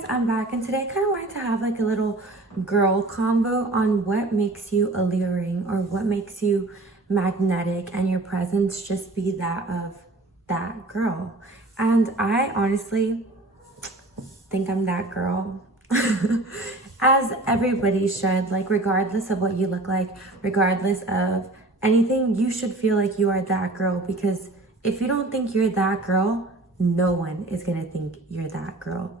guys, I'm back, and today I kind of wanted to have like a little girl combo on what makes you alluring or what makes you magnetic, and your presence just be that of that girl. And I honestly think I'm that girl. As everybody should, like regardless of what you look like, regardless of anything, you should feel like you are that girl, because if you don't think you're that girl, no one is gonna think you're that girl.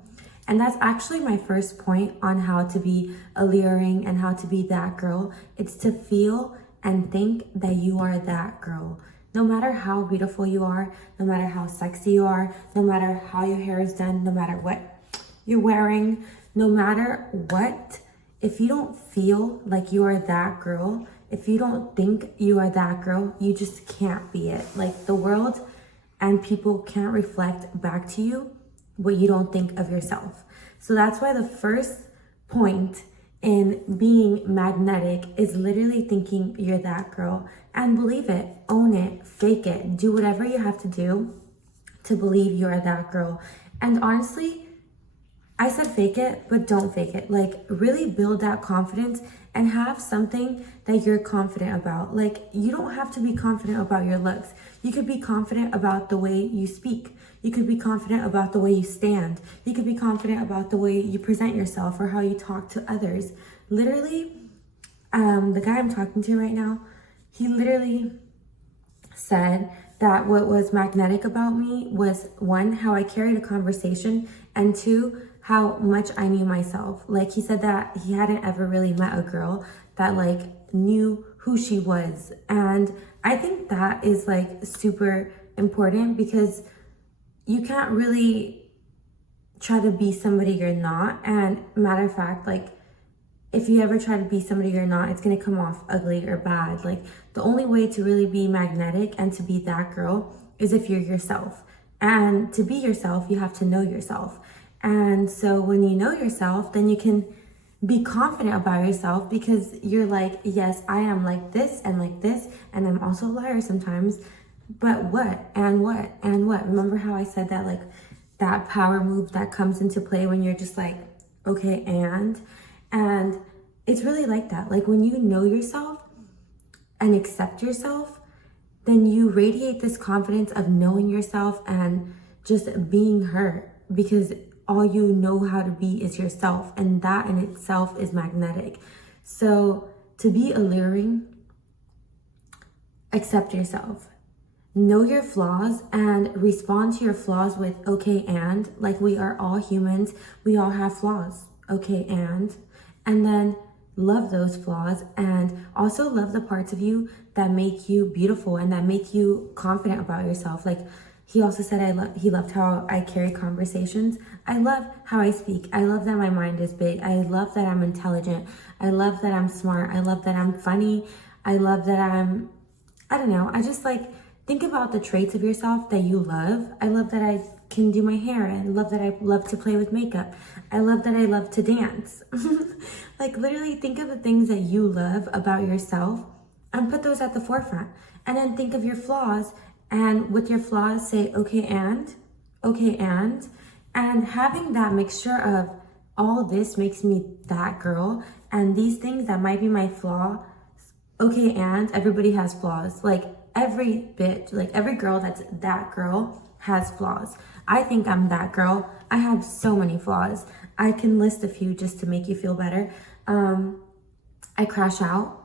And that's actually my first point on how to be alluring and how to be that girl. It's to feel and think that you are that girl. No matter how beautiful you are, no matter how sexy you are, no matter how your hair is done, no matter what you're wearing, no matter what, if you don't feel like you are that girl, if you don't think you are that girl, you just can't be it. Like the world and people can't reflect back to you what you don't think of yourself. So that's why the first point in being magnetic is literally thinking you're that girl, and believe it, own it, fake it, do whatever you have to do to believe you are that girl. And honestly, I said fake it, but don't fake it. Like really build that confidence and have something that you're confident about. Like you don't have to be confident about your looks. You could be confident about the way you speak. You could be confident about the way you stand. You could be confident about the way you present yourself or how you talk to others. Literally, the guy I'm talking to right now, he literally said that what was magnetic about me was, one, how I carried a conversation, and two, how much I knew myself. Like he said that he hadn't ever really met a girl that like knew who she was. And I think that is like super important, because you can't really try to be somebody you're not. And matter of fact, like if you ever try to be somebody you're not, it's gonna come off ugly or bad. Like the only way to really be magnetic and to be that girl is if you're yourself. And to be yourself, you have to know yourself. And so when you know yourself, then you can be confident about yourself, because you're like, yes, I am like this, and I'm also a liar sometimes, but what? Remember how I said that, like that power move that comes into play when you're just like, okay, and it's really like that. Like when you know yourself and accept yourself, then you radiate this confidence of knowing yourself and just being her, because all you know how to be is yourself, and that in itself is magnetic. So to be alluring, accept yourself, know your flaws, and respond to your flaws with okay, and like we are all humans, we all have flaws, okay, and then love those flaws, and also love the parts of you that make you beautiful and that make you confident about yourself. Like he also said he loved how I carry conversations. I love how I speak. I love that my mind is big. I love that I'm intelligent. I love that I'm smart. I love that I'm funny. I love that I don't know. I just like, think about the traits of yourself that you love. I love that I can do my hair. I love that I love to play with makeup. I love that I love to dance. Like literally think of the things that you love about yourself and put those at the forefront. And then think of your flaws, and with your flaws say okay, and having that mixture of all this makes me that girl, and these things that might be my flaw, okay, and everybody has flaws. Like every bitch, like every girl that's that girl has flaws. I think I'm that girl. I have so many flaws. I can list a few just to make you feel better. I crash out.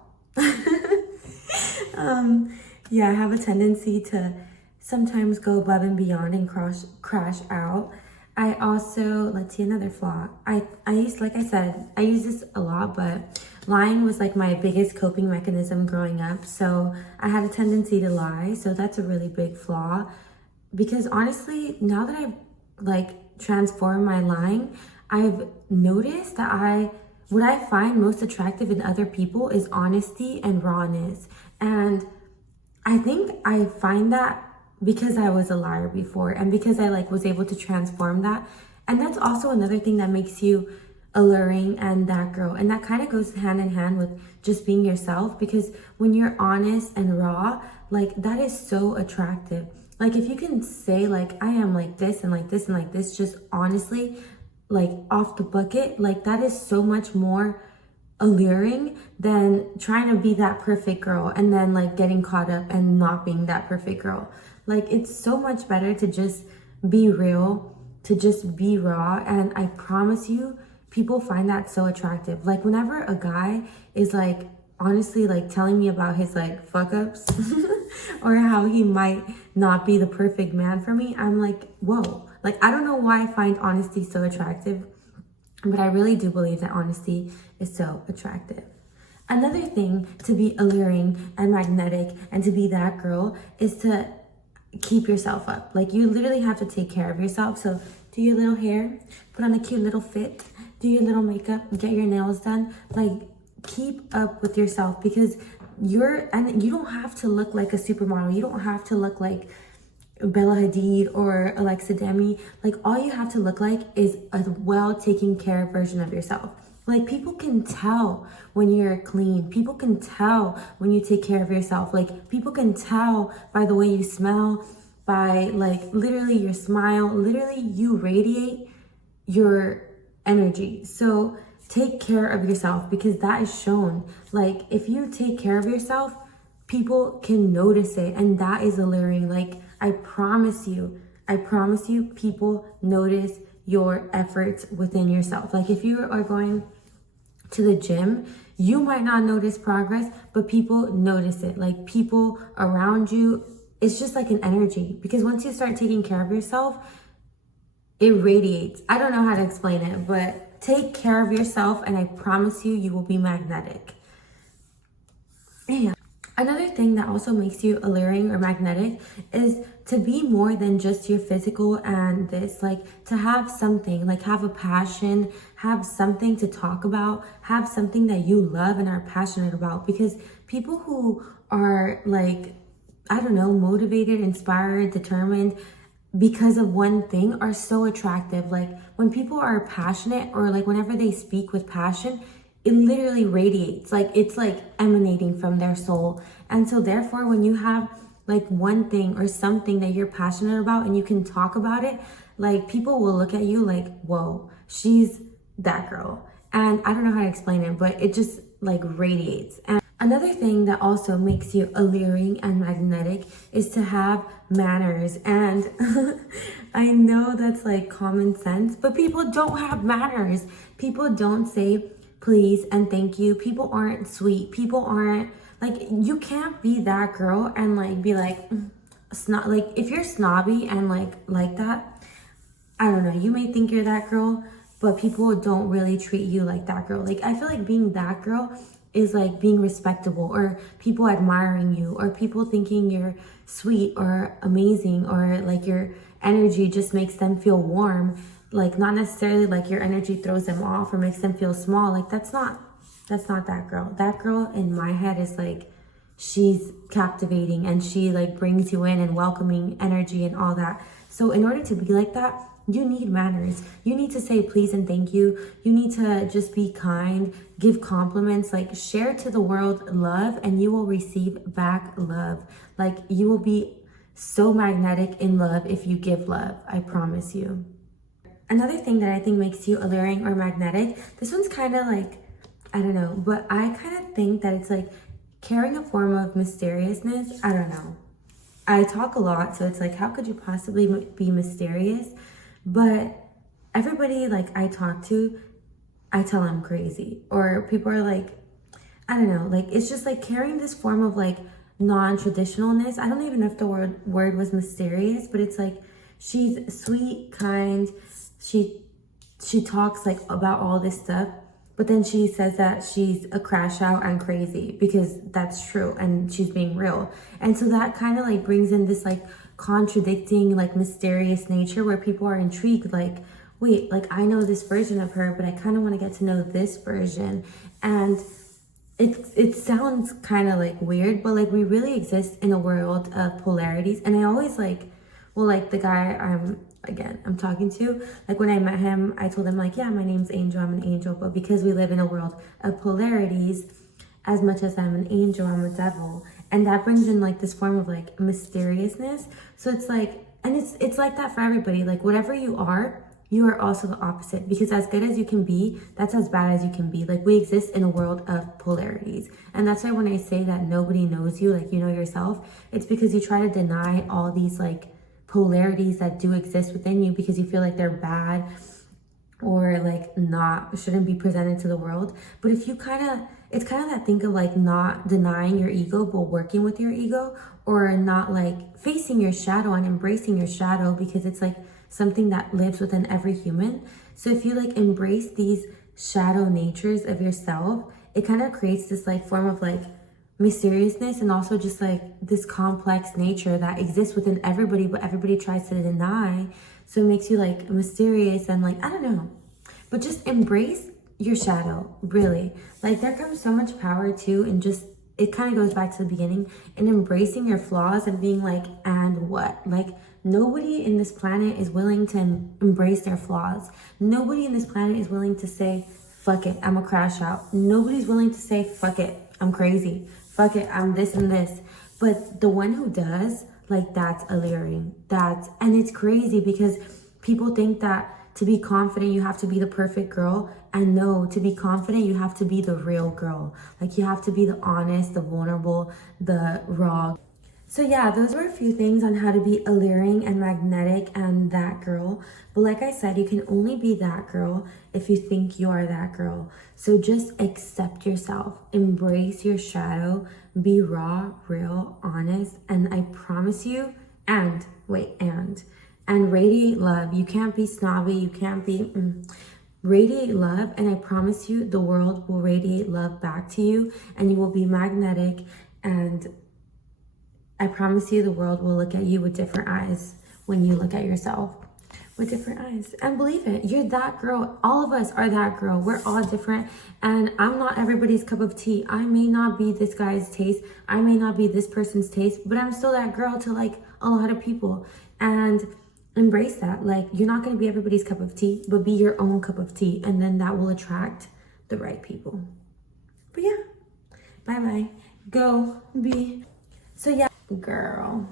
Yeah, I have a tendency to sometimes go above and beyond and crash out. I also, let's see, another flaw. I use this a lot, but lying was like my biggest coping mechanism growing up. So I had a tendency to lie. So that's a really big flaw, because honestly, now that I've like transformed my lying, I've noticed that what I find most attractive in other people is honesty and rawness. And I think I find that because I was a liar before, and because I like was able to transform that. And that's also another thing that makes you alluring and that girl. And that kind of goes hand in hand with just being yourself, because when you're honest and raw, like that is so attractive. Like if you can say like, I am like this and like this and like this, just honestly, like off the bucket, like that is so much more alluring than trying to be that perfect girl and then like getting caught up and not being that perfect girl. Like it's so much better to just be real, to just be raw. And I promise you, people find that so attractive. Like whenever a guy is like honestly like telling me about his like fuck ups or how he might not be the perfect man for me, I'm like, whoa. Like I don't know why I find honesty so attractive, but I really do believe that honesty is so attractive. Another thing to be alluring and magnetic and to be that girl is to keep yourself up. Like you literally have to take care of yourself. So do your little hair, put on a cute little fit, do your little makeup, get your nails done. Like keep up with yourself, because you don't have to look like a supermodel. You don't have to look like Bella Hadid or Alexa Demi. Like all you have to look like is a well taken care version of yourself. Like people can tell when you're clean. People can tell when you take care of yourself. Like people can tell by the way you smell, by like literally your smile. Literally you radiate your energy. So take care of yourself, because that is shown. Like if you take care of yourself, people can notice it, and that is alluring. Like I promise you, people notice your efforts within yourself. Like if you are going to the gym, you might not notice progress, but people notice it. Like people around you, it's just like an energy, because once you start taking care of yourself, it radiates. I don't know how to explain it, but take care of yourself and I promise you, you will be magnetic. And another thing that also makes you alluring or magnetic is to be more than just your physical and this, like to have something, like have a passion, have something to talk about, have something that you love and are passionate about. Because people who are like, I don't know, motivated, inspired, determined because of one thing are so attractive. Like when people are passionate, or like whenever they speak with passion, it literally radiates. Like it's like emanating from their soul. And so therefore, when you have like one thing or something that you're passionate about and you can talk about it, like people will look at you like, whoa, she's that girl. And I don't know how to explain it, but it just like radiates. And another thing that also makes you alluring and magnetic is to have manners. And I know that's like common sense, but people don't have manners. People don't say please and thank you. People aren't sweet. People aren't like, you can't be that girl and like be like like if you're snobby and like that, I don't know, you may think you're that girl, but people don't really treat you like that girl. Like I feel like being that girl is like being respectable, or people admiring you, or people thinking you're sweet or amazing, or like your energy just makes them feel warm. Like not necessarily like your energy throws them off or makes them feel small. Like that's not that girl. That girl in my head is like, she's captivating and she like brings you in and welcoming energy and all that. So in order to be like that, you need manners. You need to say please and thank you. You need to just be kind, give compliments, like share to the world love, and you will receive back love. Like you will be so magnetic in love if you give love. I promise you. Another thing that I think makes you alluring or magnetic, this one's kind of like, I don't know, but I kind of think that it's like carrying a form of mysteriousness. I don't know. I talk a lot, so it's like, how could you possibly be mysterious? But everybody like I talk to, I tell I'm crazy. Or people are like, I don't know, like it's just like carrying this form of like non-traditionalness. I don't even know if the word was mysterious, but it's like she's sweet, kind. She talks like about all this stuff, but then she says that she's a crash out and crazy, because that's true and she's being real. And so that kind of like brings in this like contradicting, like mysterious nature where people are intrigued, like, wait, like I know this version of her, but I kind of want to get to know this version. And it sounds kind of like weird, but like we really exist in a world of polarities. And I always like, well, like the guy I'm talking to, like when I met him, I told him like, yeah, my name's Angel, I'm an angel, but because we live in a world of polarities, as much as I'm an angel, I'm a devil. And that brings in like this form of like mysteriousness. So it's like, and it's like that for everybody. Like whatever you are, you are also the opposite, because as good as you can be, that's as bad as you can be. Like, we exist in a world of polarities. And that's why when I say that nobody knows you like you know yourself, it's because you try to deny all these like polarities that do exist within you because you feel like they're bad or like not shouldn't be presented to the world. But if you it's kind of that thing of like not denying your ego but working with your ego, or not like facing your shadow and embracing your shadow, because it's like something that lives within every human. So if you like embrace these shadow natures of yourself, it kind of creates this like form of like mysteriousness, and also just like this complex nature that exists within everybody, but everybody tries to deny. So it makes you like mysterious and like, I don't know, but just embrace your shadow, really. Like, there comes so much power too, and just, it kind of goes back to the beginning, and embracing your flaws and being like, and what? Like, nobody in this planet is willing to embrace their flaws. Nobody in this planet is willing to say, fuck it, I'm a crash out. Nobody's willing to say, fuck it, I'm crazy. Fuck it, I'm this and this. But the one who does, like, that's alluring. And it's crazy because people think that to be confident, you have to be the perfect girl. And no, to be confident, you have to be the real girl. Like, you have to be the honest, the vulnerable, the raw. So yeah, those were a few things on how to be alluring and magnetic and that girl. But like I said, you can only be that girl if you think you are that girl. So just accept yourself, embrace your shadow, be raw, real, honest, and I promise you, and radiate love. You can't be snobby, you can't be... Radiate love, and I promise you the world will radiate love back to you, and you will be magnetic, and I promise you the world will look at you with different eyes when you look at yourself with different eyes. And believe it, you're that girl. All of us are that girl. We're all different, and I'm not everybody's cup of tea. I may not be this guy's taste, I may not be this person's taste, but I'm still that girl to like a lot of people. And embrace that. Like, you're not going to be everybody's cup of tea, but be your own cup of tea, and then that will attract the right people. But yeah, bye bye, go be. So yeah, girl.